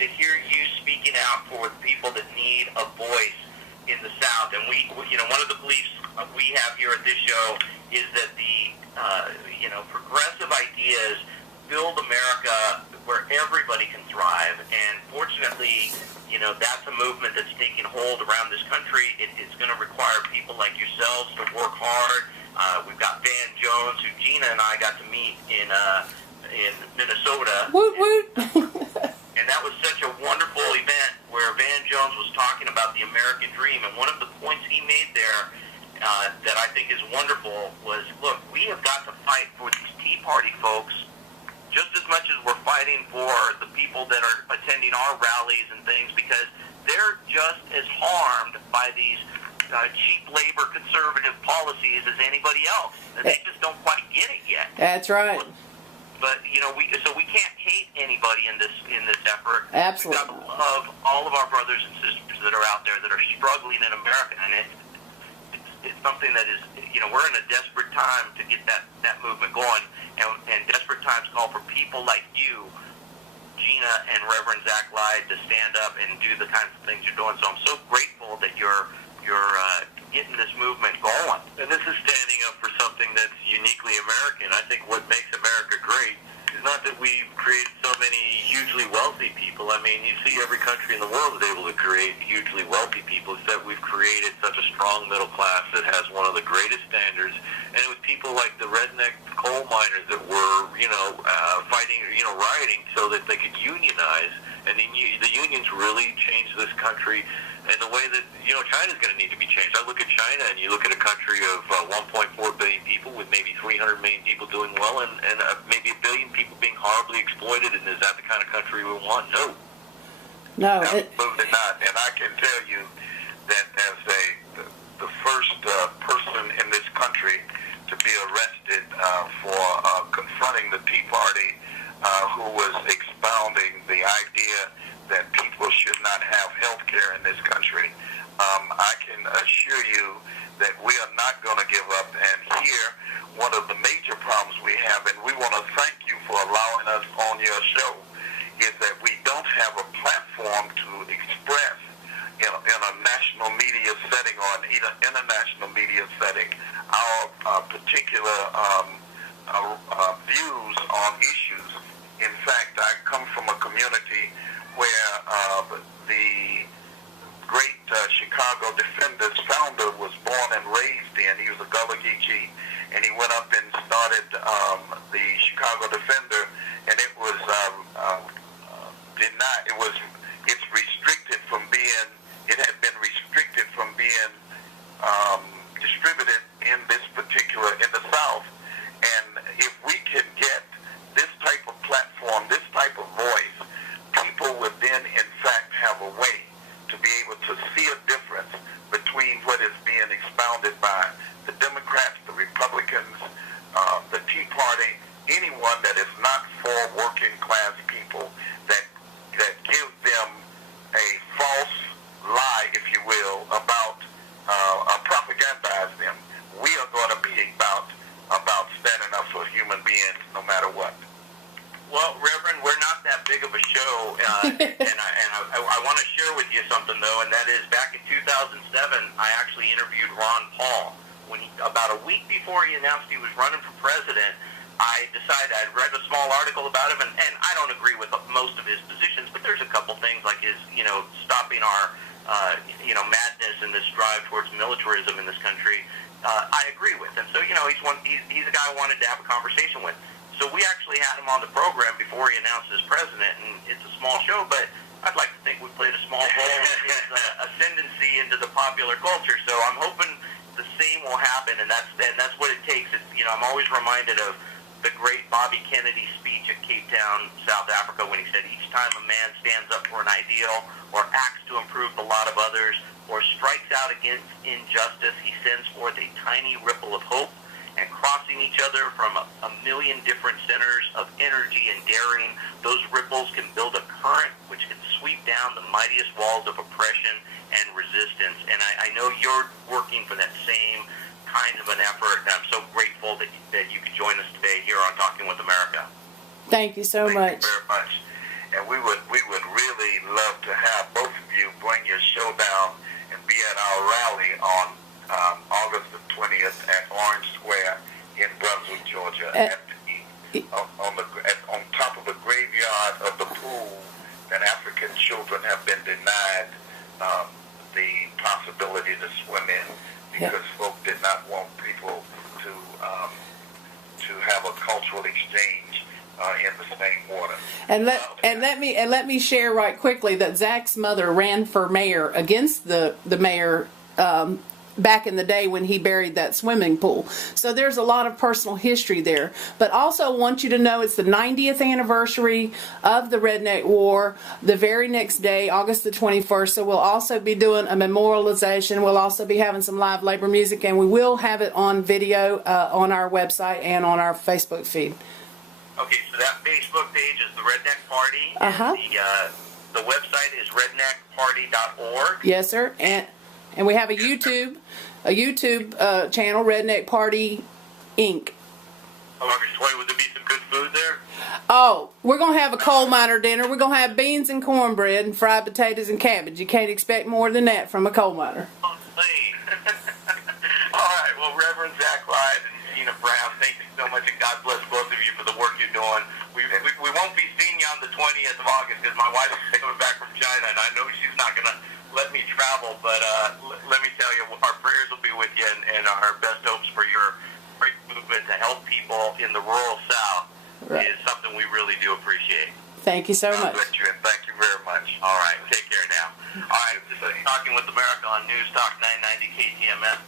to hear you speaking out for the people that need a voice in the South. And one of the beliefs we have here at this show is that the progressive ideas build America where everybody can thrive. And fortunately, that's a movement that's taking hold around this country. It's going to require people like yourselves to work hard. We've got Van Jones, who Gina and I got to meet in Minnesota. Woot woot. And that was such a wonderful event where Van Jones was talking about the American dream. And one of the points he made there that I think is wonderful was, look, we have got to fight for these Tea Party folks just as much as we're fighting for the people that are attending our rallies and things, because they're just as harmed by these cheap labor conservative policies as anybody else. And they just don't quite get it yet. That's right. But we can't hate anybody in this effort. Absolutely. We've got to love all of our brothers and sisters that are out there that are struggling in America, and it's something that is, we're in a desperate time to get that movement going, and desperate times call for people like you, Gina and Reverend Zach Lyde, to stand up and do the kinds of things you're doing. So I'm so grateful that you're getting this movement going. And this is standing up for something that's uniquely American. I think what makes America great is not that we've created so many hugely wealthy people. I mean, you see every country in the world is able to create hugely wealthy people. It's that we've created such a strong middle class that has one of the greatest standards. And it was people like the redneck coal miners that were, fighting, rioting so that they could unionize. And the unions really changed this country in the way that, China's going to need to be changed. I look at China, and you look at a country of 1.4 billion people with maybe 300 million people doing well, and maybe 1 billion people being horribly exploited. And is that the kind of country we want? No. No. Absolutely not. And I can tell you that as the first person in this country to be arrested for confronting the Tea Party, who was expounding the idea that people should not have health care in this country, I can assure you that we are not going to give up. And here, one of the major problems we have, and we want to thank you for allowing us on your show, is that we don't have a platform to express in a national media setting or an international media setting our particular views on issues. In fact, I come from a community where the great Chicago Defenders founder was born and raised in. He was a Gullah Geechee, and he went up and started the Chicago Defender, and it was denied. It's restricted from being. It had been restricted from being distributed in this particular in the South. And if we can get this type of platform, this type of voice, people would then, in fact, have a way to be able to see a difference between what is being expounded by the Democrats, the Republicans, the Tea Party, anyone that is not for working class people, that give them a false lie, if you will, about propagandize them. We are going to be about standing up for human beings no matter what. Well, Reverend, we're not that big of a show, and I want to share with you something, though, and that is back in 2007, I actually interviewed Ron Paul. About a week before he announced he was running for president, I decided I'd read a small article about him, and I don't agree with most of his positions, but there's a couple things like his, stopping our, madness and this drive towards militarism in this country, I agree with. And so, he's a guy I wanted to have a conversation with. So we actually had him on the program before he announced as president, and it's a small show, but I'd like to think we played a small role in his ascendancy into the popular culture. So I'm hoping the same will happen, and that's what it takes. I'm always reminded of the great Bobby Kennedy speech at Cape Town, South Africa, when he said, each time a man stands up for an ideal or acts to improve the lot of others or strikes out against injustice, he sends forth a tiny ripple of hope, and crossing each other from a million different centers of energy and daring, those ripples can build a current which can sweep down the mightiest walls of oppression and resistance. And I know you're working for that same kind of an effort, and I'm so grateful that you could join us today here on Talking with America. Thank you so much. Thank you very much. And we would really love to have both of you bring your show down and be at our rally on August the 20th at Orange Square in Brunswick, Georgia, on top of the graveyard of the pool that African children have been denied the possibility to swim in because folk did not want people to have a cultural exchange in the same water. And let me share right quickly that Zach's mother ran for mayor against the mayor back in the day when he buried that swimming pool. So there's a lot of personal history there. But also want you to know it's the 90th anniversary of the Redneck War. The very next day, August the 21st. So we'll also be doing a memorialization. We'll also be having some live labor music, and we will have it on video on our website and on our Facebook feed. Okay, so that Facebook page is the Redneck Party. Uh-huh. And the website is redneckparty.org. Yes, sir. And we have a YouTube channel, Redneck Party Inc. August 20th, would there be some good food there? Oh, we're going to have a coal miner dinner. We're going to have beans and cornbread and fried potatoes and cabbage. You can't expect more than that from a coal miner. All right, well, Reverend Zach Lyde and Gina Brown, thank you so much, and God bless both of you for the work you're doing. We won't be seeing you on the 20th of August because my wife is coming back from China, and I know she's not going to let me travel, but let me tell you, our prayers will be with you, and our best hopes for your great movement to help people in the rural South is something we really do appreciate. Thank you so much. Thank you, and thank you very much. All right, take care now. All right, this is Talking with America on News Talk 990 KTMS.